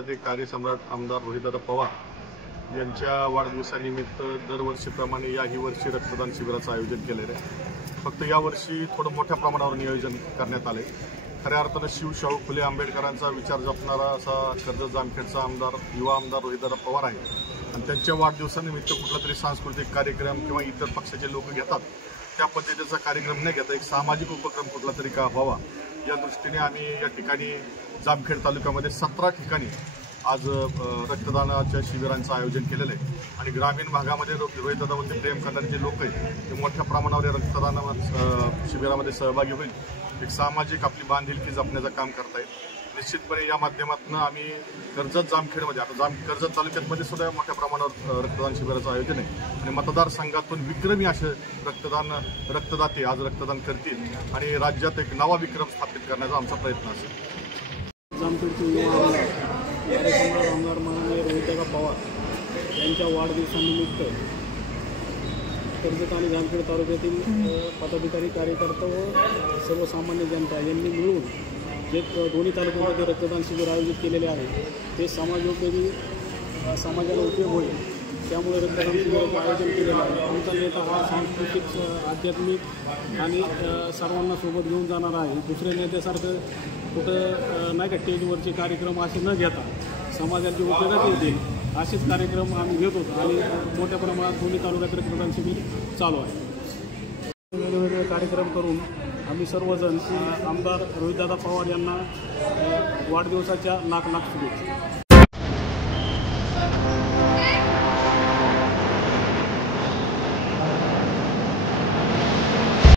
राज्याचे कार्यसम्राट आमदार रोहितदादा पवार यांच्या वाढदिवसानिमित्त दरवर्षीप्रमाणे याही वर्षी रक्तदान शिबिराचं आयोजन केलेलं आहे। फक्त यावर्षी थोडं मोठ्या प्रमाणावर नियोजन करण्यात आले। खऱ्या अर्थानं शिवशाहू फुले आंबेडकरांचा विचार जपणारा असा कर्जत जामखेडचा आमदार युवा आमदार रोहितदादा पवार आहे आणि त्यांच्या वाढदिवसानिमित्त कुठला तरी सांस्कृतिक कार्यक्रम किंवा इतर पक्षाचे लोक घेतात त्या पद्धतीचा कार्यक्रम न घेता एक सामाजिक उपक्रम कुठला तरी का व्हावा या दृष्टीने आम्ही या ठिकाणी जामखेड तालुक्यामध्ये 17 ठिकाणी आज रक्तदानाच्या शिबिरांचं आयोजन केलेलं आहे आणि ग्रामीण भागामध्ये रोहितदादावरती प्रेम करणारे जे लोक आहेत ते मोठ्या प्रमाणावर या रक्तदान शिबिरामध्ये सहभागी होईल। एक सामाजिक आपली बांधिलकी जपण्याचं काम करतायत। निश्चितपणे या माध्यमातून आम्ही कर्जत जामखेडमध्ये आता कर्जत तालुक्यामध्ये सुद्धा मोठ्या प्रमाणावर रक्तदान शिबिराचं आयोजन आहे आणि मतदारसंघातून विक्रमी असे रक्तदाते आज रक्तदान करतील आणि राज्यात एक नवा विक्रम स्थापित करण्याचा आमचा प्रयत्न असेल। जामखेडचे युवा आमदार माननीय रोहितदादा पवार यांच्या वाढदिवसानिमित्त कर्जत आणि जामखेड तालुक्यातील पदाधिकारी कार्यकर्ता व सर्वसामान्य जनता यांनी मिळून जे दोन्ही तालुक्यामध्ये रक्तदान शिबिर आयोजित केलेले आहे ते समाजोपयोगी समाजाला उपयोग होईल त्यामुळे रक्तदान शिबिराचं आयोजन केलेलं आहे। आमचा नेता हा सांस्कृतिक आध्यात्मिक आणि सर्वांना सोबत घेऊन जाणार आहे। दुसऱ्या नेत्यासारखं कुठं नाही का स्टेजवरचे कार्यक्रम असे न घेता समाजाचे उपयोगात येतील असेच कार्यक्रम आम्ही घेत होतो आणि मोठ्या प्रमाणात दोन्ही तालुक्यात रक्तदान शिबिर चालू आहे। वेगवेगळे कार्यक्रम करून आम्ही सर्वजण आमदार रोहितदादा पवार यांना वाढदिवसाच्या लाख शुभेच्छा।